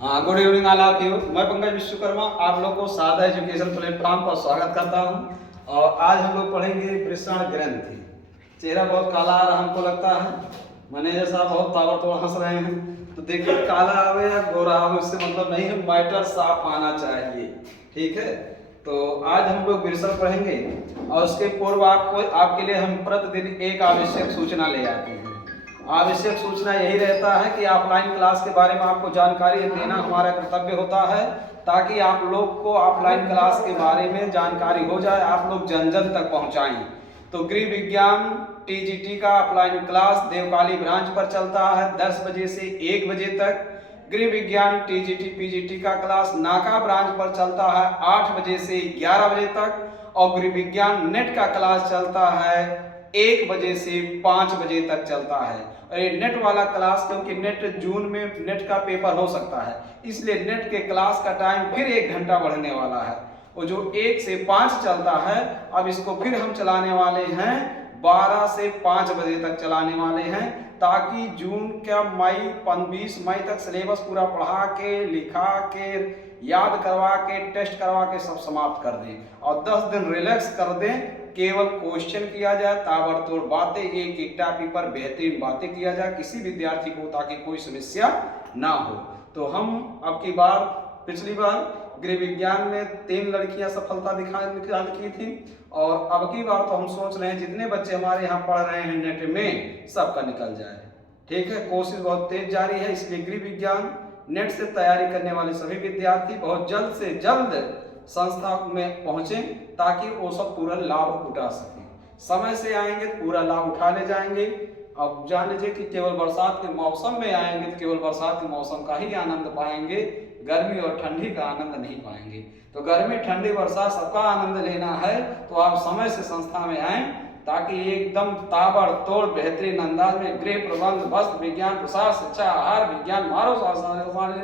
हाँ, good evening all of you. मैं पंकज विश्वकर्मा आप लोग को साधा एजुकेशन प्लेटफॉर्म पर स्वागत करता हूँ। और आज हम लोग पढ़ेंगे वृषण ग्रंथि। चेहरा बहुत काला आ रहा हमको लगता है, मैनेजर साहब बहुत ताबड़तोड़ हंस रहे हैं। तो देखिए, काला आवे या गोरा आवे उससे मतलब नहीं है, मैटर साफ आना चाहिए। ठीक है, तो आज हम लोग वृषण पढ़ेंगे और उसके पूर्व आपके लिए हम प्रतिदिन एक आवश्यक सूचना ले आते हैं। आवश्यक सूचना यही रहता है कि ऑफलाइन क्लास के बारे में आपको जानकारी देना हमारा कर्तव्य होता है, ताकि आप लोग को ऑफलाइन क्लास के बारे में जानकारी हो जाए, आप लोग जन जन तक पहुंचाएं। तो गृह विज्ञान टीजीटी का ऑफलाइन क्लास देवकाली ब्रांच पर चलता है 10 बजे से 1 बजे तक। गृह विज्ञान टीजीटी पीजीटी का क्लास नाका ब्रांच पर चलता है 8 बजे से 11 बजे तक। और गृह विज्ञान नेट का क्लास चलता है 1 बजे से 5 बजे तक चलता है। और ये नेट वाला क्लास, क्योंकि नेट जून में नेट का पेपर हो सकता है, इसलिए नेट के क्लास का टाइम फिर 1 घंटा बढ़ने वाला है। वो जो 1 से 5 चलता है, अब इसको फिर हम चलाने वाले हैं 12 से 5 बजे तक चलाने वाले हैं, ताकि जून का 20 मई तक सिलेबस पूरा पढ़ा के, लिखा के, याद करवा के, टेस्ट करवा के सब समाप्त कर दें और 10 दिन रिलैक्स कर दें। केवल क्वेश्चन किया जाए, ताबड़तोड़ बातें, एक एक टॉपिक पर बेहतरीन बातें किया जाए किसी विद्यार्थी को, ताकि कोई समस्या ना हो। तो हम अब की बार, पिछली बार गृह विज्ञान में 3 लड़कियां सफलता निकाल की थी, और अब की बार तो हम सोच रहे हैं जितने बच्चे हमारे यहाँ पढ़ रहे हैं नेट में सबका निकल जाए। ठीक है, कोशिश बहुत तेज जारी है, इसलिए गृह विज्ञान नेट से तैयारी करने वाले सभी विद्यार्थी बहुत जल्द से जल्द संस्था में पहुंचे, ताकि वो सब पूरा लाभ उठा सकें। समय से आएंगे तो पूरा लाभ उठा ले जाएंगे। अब जान लीजिए कि केवल बरसात के मौसम में आएंगे तो केवल बरसात के मौसम का ही आनंद पाएंगे, गर्मी और ठंडी का आनंद नहीं पाएंगे। तो गर्मी, ठंडी, बरसात सबका आनंद लेना है तो आप समय से संस्था में आए, ताकि एकदम ताबड़तोड़ बेहतरीन अंदाज में गृह प्रबंध, वस्त्र विज्ञान, प्रशासन, शिक्षा, आहार विज्ञान, मानव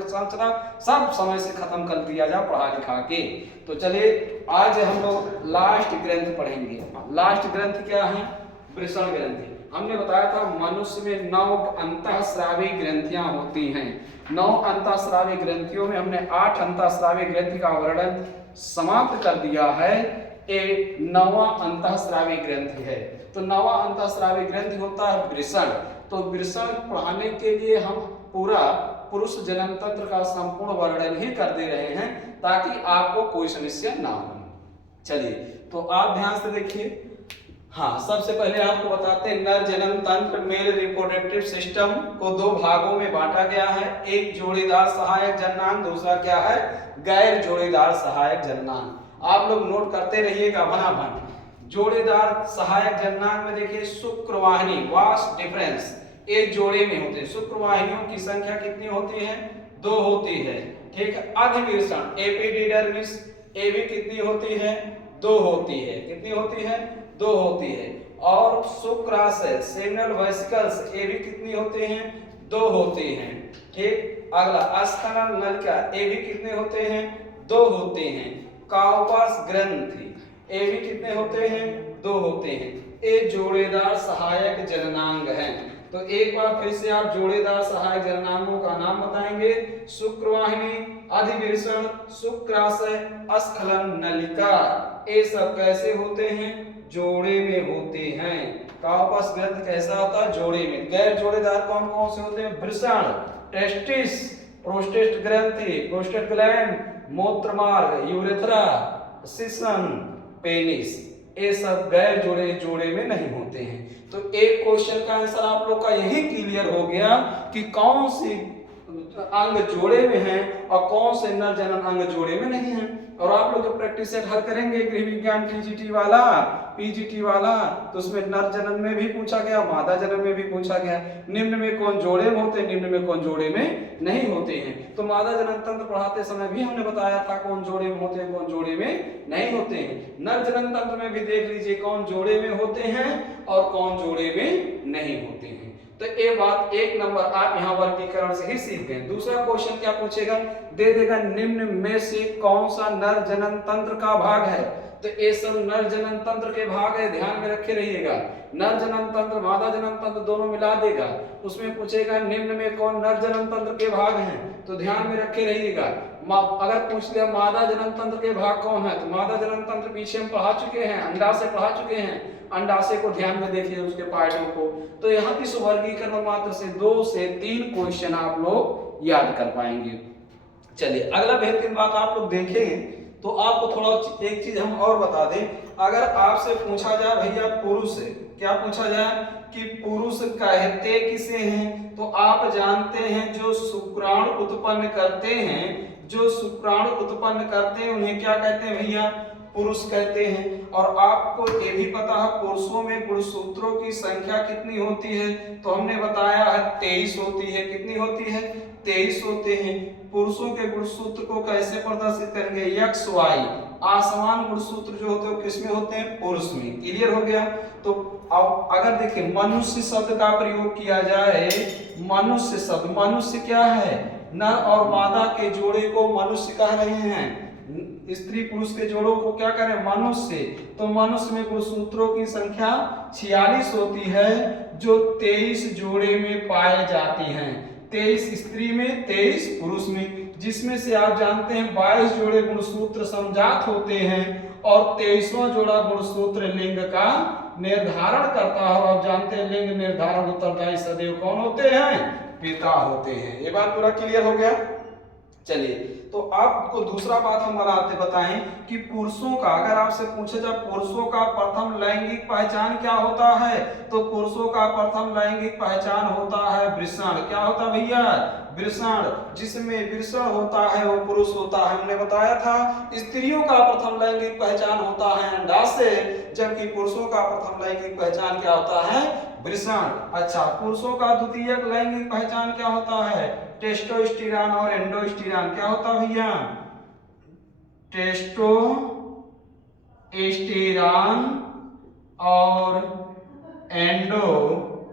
संरचना सब समय से खत्म कर दिया जाए पढ़ा लिखा के। तो चलिए आज हम लोग लास्ट ग्रंथ पढ़ेंगे। लास्ट ग्रंथ क्या है? वृषण ग्रंथि। हमने बताया था मनुष्य में 9 अंतःस्रावी ग्रंथियां होती हैं। 9 अंतःस्रावी ग्रंथियों में हमने 8 अंतःस्रावी ग्रंथि का वर्णन समाप्त कर दिया है। एक 9वां अंतःस्रावी ग्रंथि है। तो 9वां अंतःस्रावी ग्रंथि होता है वृषण। तो वृषण पढ़ाने के लिए हम पूरा पुरुष जनन तंत्र का संपूर्ण वर्णन ही कर दे रहे हैं, ताकि आपको कोई समस्या ना हो। चलिए, तो आप ध्यान से देखिए। हाँ, सबसे पहले आपको बताते हैं नर जनन तंत्र, मेल रिप्रोडक्टिव सिस्टम को 2 भागों में बांटा गया है। एक जोड़ीदार सहायक जननांग, दूसरा क्या है? गैर जोड़ीदार सहायक जननांग। आप लोग नोट करते रहिएगा भनाभन। जोड़ीदार सहायक जननांग में देखिए शुक्रवाहिनी, वास्ट डिफरेंस, एक जोड़े में होते हैं। शुक्रवाहिनियों की संख्या कितनी होती है? 2 होती है। ठीक है। अधिविषण, एपिडिडर्मिस, ये भी कितनी होती है? 2 होती है। कितनी होती है? 2 होती है। और शुक्राशय, सेमिनल वेसिकल्स, ये भी कितनी होते हैं? 2 होते हैं। ठीक। अगला स्तनन नलिका, ये भी कितने होते हैं? 2 होते हैं। काउपस ग्रंथि, ये भी कितने होते हैं? 2 होते हैं। ये जोड़ेदार सहायक जननांग हैं। तो एक बार फिर से आप जोड़ेदार सहायक जननांगों का नाम बताएंगे। शुक्रवाहिनी, अधिविषण, शुक्राशय, स्खलन नलिका, ये सब कैसे होते हैं? जोड़े में होते हैं। काउपस ग्रंथ कैसा होता है? जोड़े में। गैर जोड़ेदार कौन कौन से होते हैं? वृषण, टेस्टिस, प्रोस्टेट ग्रंथि, प्रोस्टेट ग्लैंड, मूत्र मार्ग, यूरेथ्रा, सिसन, पेनिस, ये सब गैर जोड़े में नहीं होते हैं। तो एक क्वेश्चन का आंसर आप लोग का यही क्लियर हो गया कि कौन सी अंग जोड़े में हैं और कौन से नर जनन अंग जोड़े में नहीं हैं। और आप लोग जब प्रैक्टिस सेट हल करेंगे गृह विज्ञान टीजीटी वाला, पीजीटी वाला, तो उसमें नर जनन में भी पूछा गया, मादा जनन में भी पूछा गया। निम्न में कौन जोड़े में होते हैं, निम्न में कौन जोड़े में नहीं होते हैं। तो मादा जनन तंत्र पढ़ाते समय भी हमने बताया था कौन जोड़े में होते हैं, कौन जोड़े में नहीं होते हैं। नर जनन तंत्र में भी देख लीजिए कौन जोड़े में होते हैं और कौन जोड़े में नहीं होते हैं। तो ये बात 1 नंबर आप यहाँ वर्गीकरण से ही सीख गए। दूसरा क्वेश्चन क्या पूछेगा? दे देगा निम्न में से कौन सा नर जनन तंत्र का भाग है? तो ये सब नर जनन तंत्र के भाग है, ध्यान में रखे रहिएगा। नर जनन तंत्र मादा जनन तंत्र दोनों मिला देगा। उसमें पूछेगा निम्न में कौन नर जनन तंत्र के भाग हैं, तो ध्यान में रखे रहिएगा। अगर पूछ लिया मादा जनन तंत्र के भाग कौन है, तो मादा जनन तंत्र पीछे हम पढ़ा चुके हैं, अंडाशय पढ़ा चुके हैं। अंडाशय को ध्यान में देखिए, उसके पार्टों को। तो यहाँ इस वर्गीकरण मात्र से 2 से 3 क्वेश्चन आप लोग याद कर पाएंगे। चलिए अगला बेहतरीन बात आप लोग देखेंगे तो आपको थोड़ा एक चीज हम और बता दें। अगर आपसे पूछा जाए भैया पुरुष, क्या पूछा जाए कि पुरुष कहते किसे हैं, तो आप जानते हैं जो शुक्राणु उत्पन्न करते हैं, जो शुक्राणु उत्पन्न करते हैं उन्हें क्या कहते हैं भैया, पुरुष कहते हैं। और आपको ये भी पता है पुरुषों में गुणसूत्रों की संख्या कितनी होती है, तो हमने बताया है 23 होती है। कितनी होती है, 23 होते हैं। पुरुषों के गुणसूत्र को कैसे प्रदर्शित करेंगे, एक्स वाई। आसमान गुणसूत्र जो होते हैं किसमें होते हैं, पुरुष में। क्लियर हो गया। तो अब अगर देखिए मनुष्य शब्द का प्रयोग किया जाए, मनुष्य शब्द, मनुष्य क्या है, नर और मादा के जोड़े को मनुष्य कह रहे हैं। स्त्री पुरुष के जोड़ों को क्या करें, मनुष्य। तो मनुष्य में गुणसूत्रों की संख्या 46 होती है, जो 23 जोड़े में पाए जाती हैं। 23 स्त्री में, 23 पुरुष में, जिसमें से आप जानते हैं 22 जोड़े गुणसूत्र समजात होते हैं और 23वां जोड़ा गुणसूत्र लिंग का निर्धारण करता है। और आप जानते हैं लिंग निर्धारण उत्तरदायी सदैव कौन होते हैं, पिता होते हैं। ये बात पूरा क्लियर हो गया। चलिए तो आपको दूसरा बात हम बताएं कि पुरुषों का, अगर आपसे पूछे जाए पुरुषों का प्रथम लैंगिक पहचान क्या होता है, तो पुरुषों का प्रथम लैंगिक पहचान होता है वृषण। क्या होता है भैया, वृषण। जिसमें वृषण होता है वो पुरुष होता है, हमने बताया था। स्त्रियों का प्रथम लैंगिक पहचान होता है अंडाशय, जबकि पुरुषों का प्रथम लैंगिक पहचान क्या होता है, वृषण। अच्छा, पुरुषों का द्वितीयक लैंगिक पहचान क्या होता है, टेस्टोस्टेरॉन और एंडोस्टेरॉन। क्या होता भैया, टेस्टोस्टेरॉन और एंडोस्टेरॉन।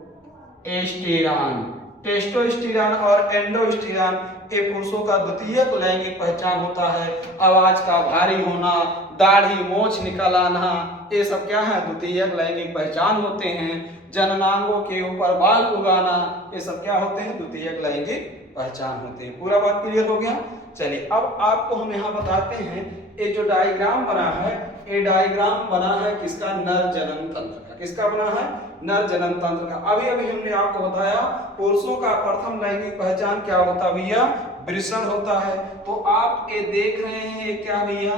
टेस्टोस्टेरॉन और एंडोस्टेरॉन ये पुरुषों का द्वितीयक लैंगिक पहचान होता है। आवाज का भारी होना, दाढ़ी मोछ निकल आना, ये सब क्या है, द्वितीयक लैंगिक पहचान होते हैं। जननांगों के ऊपर बाल उगाना, ये सब क्या होते हैं, द्वितीयक लैंगिक पहचान होते हैं। पूरा बात क्लियर हो गया। चलिए अब आपको हम यहाँ बताते हैं, ये जो डायग्राम बना है, ये डायग्राम बना है किसका, नर जनन तंत्र का। किसका बना है, नर जनन तंत्र का। अभी अभी हमने आपको बताया पुरुषों का प्रथम लैंगिक पहचान क्या होता भैया, वृषण होता है। तो आप ये देख रहे हैं ये क्या भैया,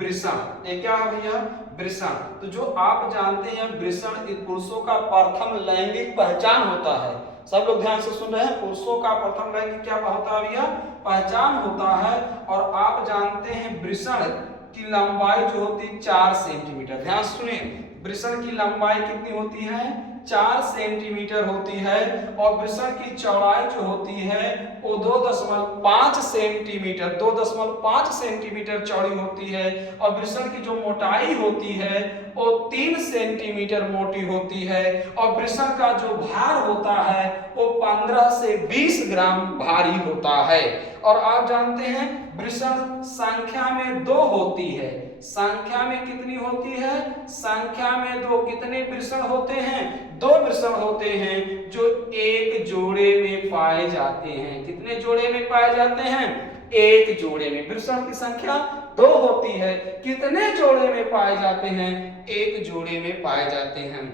वृषण। ये क्या है भैया, वृषण। तो जो आप जानते हैं वृषण पुरुषों का प्रथम लैंगिक पहचान होता है। सब लोग ध्यान से सुन रहे हैं, पुरुषों का प्रथम लैंगिक क्या होता है भैया, पहचान होता है। और आप जानते हैं वृषण की लंबाई जो होती है 4 सेंटीमीटर। ध्यान सुनिए, वृषण की लंबाई कितनी होती है, 4 सेंटीमीटर होती है। और वृषण की चौड़ाई जो होती है वो 2.5 सेंटीमीटर, 2.5 सेंटीमीटर चौड़ी होती है। और वृषण की जो मोटाई होती है वो 3 सेंटीमीटर मोटी होती है। और वृषण का जो भार होता है वो 15 से 20 ग्राम भारी होता है। और आप जानते हैं वृषण संख्या में 2 होती है। संख्या में कितनी होती है, संख्या में 2। कितने वृषण होते हैं, 2 वृषण होते हैं जो एक जोड़े में पाए जाते हैं। कितने जोड़े में पाए जाते हैं, एक जोड़े में। वृषण की संख्या 2 होती है, कितने जोड़े में पाए जाते हैं, एक जोड़े में पाए जाते हैं।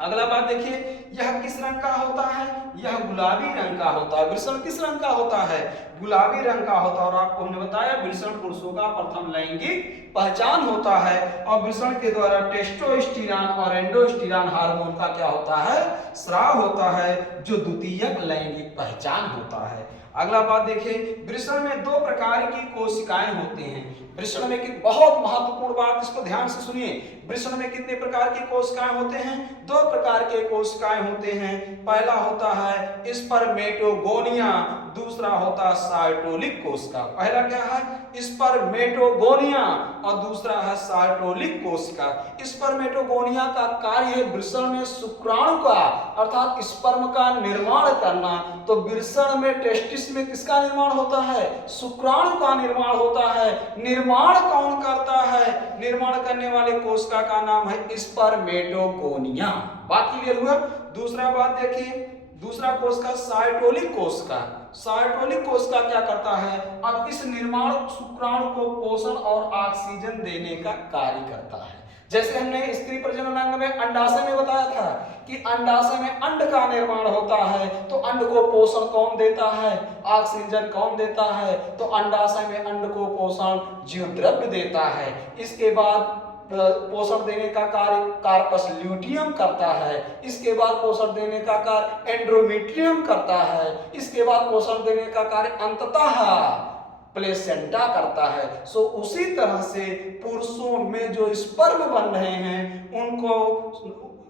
अगला बात देखिए, यह किस रंग का होता है, यह गुलाबी रंग का होता है। वृषण किस रंग का होता है, गुलाबी रंग का होता है। और आपको हमने बताया वृषण पुरुषों का प्रथम लैंगिक पहचान होता है। और वृषण के द्वारा टेस्टोस्टेरॉन और एंडोस्टेरॉन हार्मोन का क्या होता है, स्राव होता है, जो द्वितीयक लैंगिक पहचान होता है। अगला बात देखिए, वृषण में 2 प्रकार की कोशिकाएं होती हैं। वृषण में की बहुत महत्वपूर्ण बात, इसको ध्यान से सुनिए। वृषण में कितने प्रकार की कोशिकाएं होते हैं? 2 प्रकार के कोशिकाएं होते हैं। पहला होता है स्पर्मेटोगोनिया, दूसरा होता है साइटोलिक कोशिका। पहला क्या है? स्पर्मेटोगोनिया और दूसरा है साइटोलिक कोशिका। स्पर्मेटोगोनिया का कार्य है वृषण में शुक्राणु का अर्थात स्पर्म का निर्माण करना। तो वृषण में टेस्टिस में किसका निर्माण होता है? शुक्राणु का निर्माण होता है। निर्माण कौन करता है? निर्माण करने वाले कोशिका का नाम है स्पर्मेटोगोनिया। बात क्लियर हुआ? दूसरा बात देखिए, दूसरा कोशिका साइटोलिक कोशिका। साइटोलिक कोशिका क्या करता है? अब इस निर्माण शुक्राणु को पोषण और ऑक्सीजन देने का कार्य करता है। जैसे हमने स्त्री प्रजनन अंग में अंडाशय में बताया था कि अंडाशय में अंड का निर्माण होता है, तो अंड को पोषण कौन देता है? ऑक्सीजन कौन देता है? तो अंडाशय में अंड को पोषण जीव द्रव्य देता है। इसके बाद पोषण देने का कार्य कार्पस ल्यूटियम करता है। इसके बाद पोषण देने का कार्य एंड्रोमेट्रियम करता है। इसके बाद पोषण देने का कार्य अंततः प्लेसेंटा करता है। सो उसी तरह से पुरुषों में जो स्पर्म बन रहे हैं उनको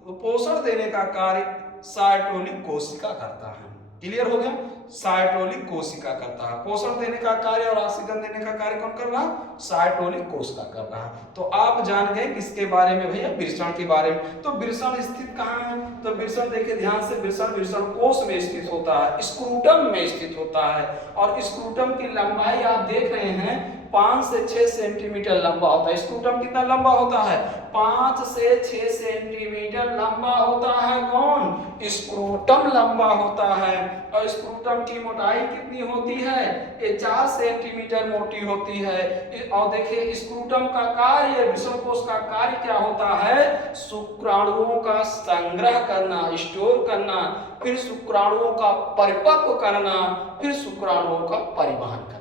पोषण देने का कार्य साइटोलिक कोशिका करता है। क्लियर हो गया? साइटोलिक कोशिका करता है। पोषण देने का कार्य और ऑक्सीजन देने का कार्य कौन कर रहा है? साइटोलिक कोशिका कर रहा है। तो आप जान गए किसके बारे में भैया? वृषण के बारे में। तो वृषण स्थित कहाँ है? तो वृषण देखिए ध्यान से, वृषण कोश में स्थित होता है, स्क्रूटम में स्थित होता है। और स्क्रूटम की लंबाई आप देख रहे हैं 5 से 6 सेंटीमीटर लंबा होता है। स्क्रूटम कितना लंबा होता है? 5 से 6 सेंटीमीटर लंबा होता है। कौन? स्क्रूटम लंबा होता है। और स्क्रूटम की मोटाई कितनी होती है? ये 4 सेंटीमीटर मोटी होती है। और देखिए स्क्रूटम का कार्य, वृषणकोश का कार्य क्या होता है? शुक्राणुओं का संग्रह करना, स्टोर करना, फिर शुक्राणुओं का परिपक्व करना, फिर शुक्राणुओं का परिवहन करना।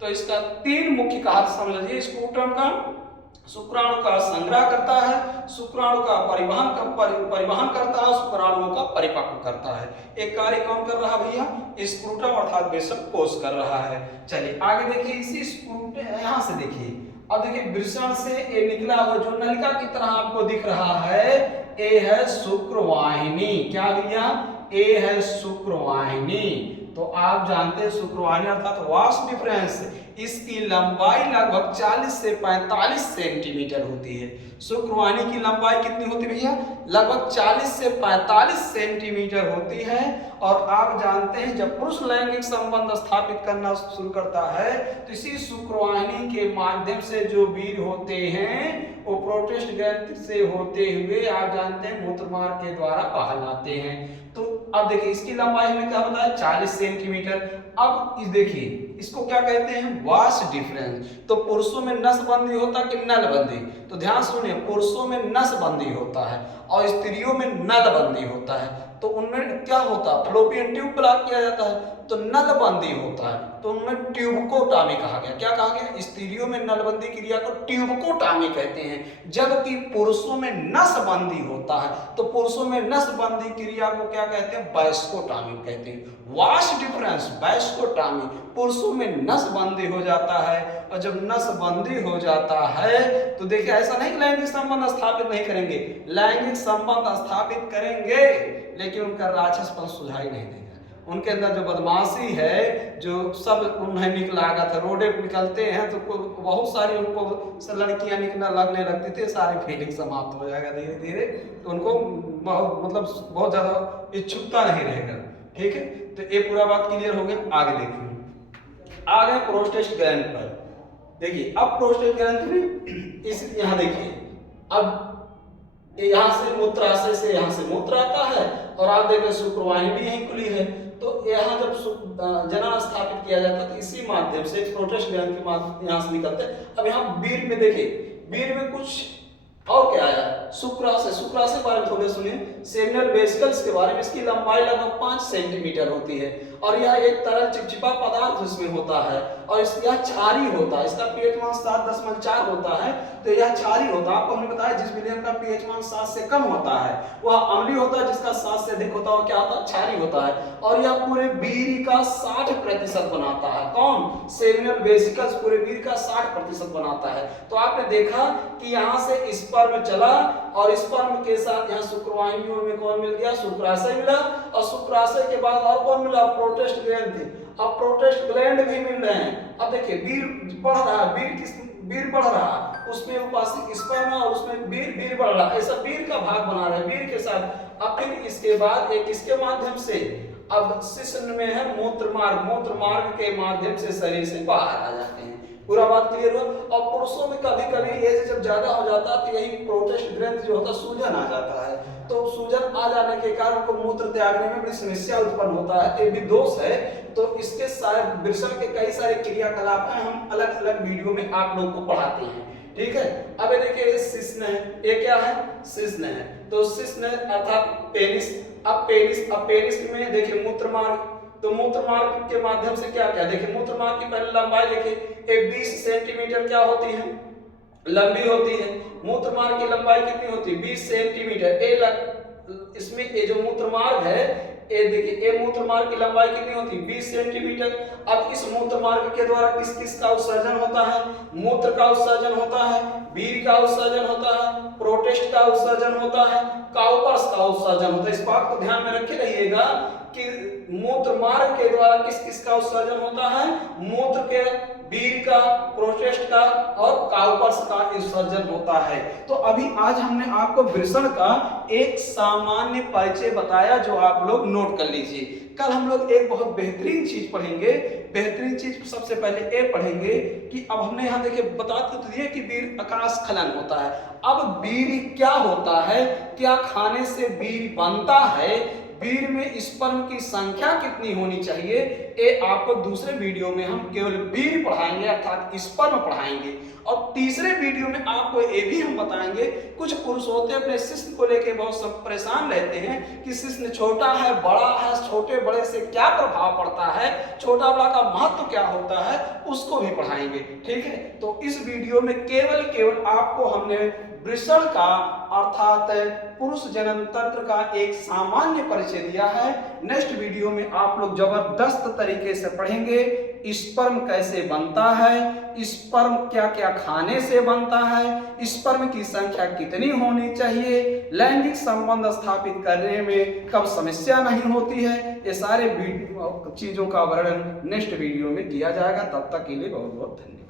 तो इसका 3 मुख्य कार्य समझ लीजिए। स्क्रूटम का शुक्राणु का संग्रह करता है, शुक्राणु का परिवहन करता है, शुक्राणुओं का परिपक्व करता है। एक कार्य कौन कर रहा है भैया? स्क्रूटम अर्थात वृषणकोश कर रहा है। चलिए आगे देखिए, इसी स्क्रूटम यहाँ से देखिए, अब देखिए वृषण से ये निकला हुआ जो नलिका की तरह आपको दिख रहा है, ये है शुक्रवाहिनी। क्या भैया? ये है शुक्रवाहिनी। तो आप जानते हैं शुक्रवाहिनी अर्थात वास्ट डिफरेंस, इसकी लंबाई लगभग 40 से 45 सेंटीमीटर होती है। शुक्रवाहिनी की लंबाई कितनी होती है भैया? लगभग 40 से 45 सेंटीमीटर होती है। और आप जानते हैं जब पुरुष लैंगिक संबंध स्थापित करना शुरू करता है तो इसी शुक्रवाहिनी के माध्यम से जो वीर होते हैं वो प्रोटेस्ट ग्रंथि से होते हुए आप जानते हैं मूत्रमार्ग के द्वारा बाहर आते हैं। तो अब देखिए इसकी लंबाई हमें क्या बताया? 40 सेंटीमीटर। अब इस देखिए इसको क्या कहते हैं? Vast difference. तो पुरुषों में नसबंदी होता कि नलबंदी? तो ध्यान सुनिए, पुरुषों में नसबंदी होता है और स्त्रियों में नलबंदी होता है। तो उनमें क्या होता है? फ्लोपियन ट्यूब ब्लॉक किया जाता है, तो नलबंदी होता है। तो उनमें ट्यूबकोटॉमी कहा गया। क्या कहा गया? स्त्रियों में नलबंदी क्रिया को ट्यूबकोटॉमी कहते हैं, जबकि पुरुषों में नसबंदी होता है। तो पुरुषों में नसबंदी क्रिया को क्या कहते हैं? वास्कोटॉमी कहते हैं। Vast difference, vasectomy. पुरुषों में नसबंदी हो जाता है, और जब नसबंदी हो जाता है तो देखिए ऐसा नहीं लैंगिक संबंध स्थापित नहीं करेंगे, लैंगिक संबंध स्थापित करेंगे, लेकिन उनका राक्षसपन सुझाई नहीं देगा। उनके अंदर जो बदमाशी है, जो सब उन्हें निकला था, रोडे पे निकलते हैं तो बहुत सारी उनको लड़कियां निकलने लगने लगती थी, सारी फीलिंग समाप्त हो जाएगा धीरे धीरे। तो उनको बहुत ज्यादा इच्छुकता नहीं रहेगा। ठीक है, तो ये पूरा बात क्लियर हो गया। आगे देखिए, आगे प्रोस्टेट ग्रंथि पर देखिए। अब प्रोस्टेट ग्रंथि में इस यहाँ देखिए, अब यहाँ से मूत्राशय से यहाँ से मूत्र आता है, और आप देख रहे शुक्रवाहिनी भी यहीं खुली है। तो यहाँ जब जनन स्थापित किया जाता है तो इसी माध्यम से प्रोस्टेट ग्रंथि के माध्यम यहाँ से निकलते हैं। अब यहाँ वीर्य में देखिए, वीर्य में कुछ और क्या आया? शुक्राशय, शुक्राशय के बारे में थोड़े सुनिए। सेमिनल वेसिकल्स के बारे में, इसकी लंबाई लगभग 5 सेंटीमीटर होती है और यह एक तरल चिपचिपा पदार्थ उसमें होता है और यह क्षारीय होता है। इसका पीएच मान 7.4 होता है, तो यह क्षारीय होता है। आपको हमने बताया जिस विलयन का पीएच मान 7 से कम होता है वह अम्लीय होता है, जिसका 7 से अधिक होता है वह क्या होता है, क्षारीय होता है। और यह पूरे बीर का 60% बनाता है। कौन? सेमिनल वेसिकल्स पूरे बीर का 60% बनाता है। तो आपने देखा कि यहाँ से स्पर्म चला और स्पर्म के साथ यहाँ शुक्रवाहिनियों में कौन मिल गया, शुक्राशय मिला, और शुक्राशय के बाद और कौन मिला, प्रोटेस्ट ग्लैंड थे। अब प्रोटेस्ट ग्लैंड भी मिल रहे हैं। अब देखिए बीर बढ़ रहा है, बीर बढ़ रहा है, उसमें उपाशित स्पर्म और उसमें बीर बढ़ रहा है, ऐसा बीर का भाग बना रहा है बीर के साथ। अब फिर इसके बाद एक इसके माध्यम से अब शिश्न में है मूत्र मार्ग के माध्यम से शरीर से बाहर आ जाते हैं। पूरा बात क्लियर हुआ। और पुरुषों में कभी कभी एज जब ज्यादा हो जाता है तो यही प्रोटेस्ट ग्रंथि जो होता है सूजन आ जाता है। तो सूजन आ जाने के कारण उनको मूत्र त्यागने में बड़ी समस्या उत्पन्न होता है, ये भी दोष है। तो इसके सारे वृषण के कई सारे क्रियाकलाप हैं, हम अलग अलग वीडियो में आप लोग को पढ़ाते हैं, ठीक है। अब ये देखिए शिश्न है, ये क्या है, शिश्न है। तो शिश्न अर्थात पेनिस। अब पेनिस में देखिए मूत्र मार्ग, तो मूत्र मार्ग के माध्यम से क्या क्या देखिए, मूत्र मार्ग की पहले लंबाई देखिए 20 सेंटीमीटर क्या होती है, लंबी होती है। मूत्र मार्ग की लंबाई कितनी होती है, 20 सेंटीमीटर। इसमें ये जो मूत्र मार्ग है, ये देखिए ये मूत्र मार्ग की लंबाई कितनी होती है, 20 सेंटीमीटर। अब इस मूत्र मार्ग के द्वारा किस किस का उत्सर्जन होता है, मूत्र का उत्सर्जन होता है, बीर का उत्सर्जन होता है, प्रोटेस्ट का उत्सर्जन होता है, काउपर्स का उत्सर्जन होता है। इस बात को ध्यान में रखे रहिएगा कि मूत्र मार्ग के द्वारा किस किस का उत्सर्जन होता है, मूत्र के, बीर का, प्रोटेस्ट का और काउपर्स का उत्सर्जन होता है। तो अभी आज हमने आपको वृषण का एक सामान्य परिचय बताया जो आप लोग नोट कर लीजिए। कल हम लोग एक बहुत बेहतरीन चीज पढ़ेंगे। बेहतरीन चीज सबसे पहले ये पढ़ेंगे कि अब हमने यहाँ देखिए बता तो दिए कि बीर आकाश खलन होता है। अब बीर क्या होता है, क्या खाने से बीर बनता है, बीर में स्पर्म की संख्या कितनी होनी चाहिए, ये आपको दूसरे वीडियो में हम केवल बीर पढ़ाएंगे अर्थात स्पर्म पढ़ाएंगे। और तीसरे वीडियो में आपको ये भी हम बताएंगे, कुछ पुरुष होते हैं अपने शिश्न को लेके बहुत सब परेशान रहते हैं कि शिश्न छोटा है बड़ा है, छोटे बड़े से क्या प्रभाव पड़ता है, छोटा बड़ा का महत्व क्या होता है, उसको भी पढ़ाएंगे, ठीक है। तो इस वीडियो में केवल आपको हमने वृषण का अर्थात पुरुष जनन तंत्र का एक सामान्य परिचय दिया है। नेक्स्ट वीडियो में आप लोग जबरदस्त तरीके से पढ़ेंगे स्पर्म कैसे बनता है, स्पर्म क्या क्या खाने से बनता है, स्पर्म की संख्या कितनी होनी चाहिए, लैंगिक संबंध स्थापित करने में कब समस्या नहीं होती है। ये सारे चीजों का वर्णन नेक्स्ट वीडियो में किया जाएगा। तब तक के लिए बहुत बहुत धन्यवाद।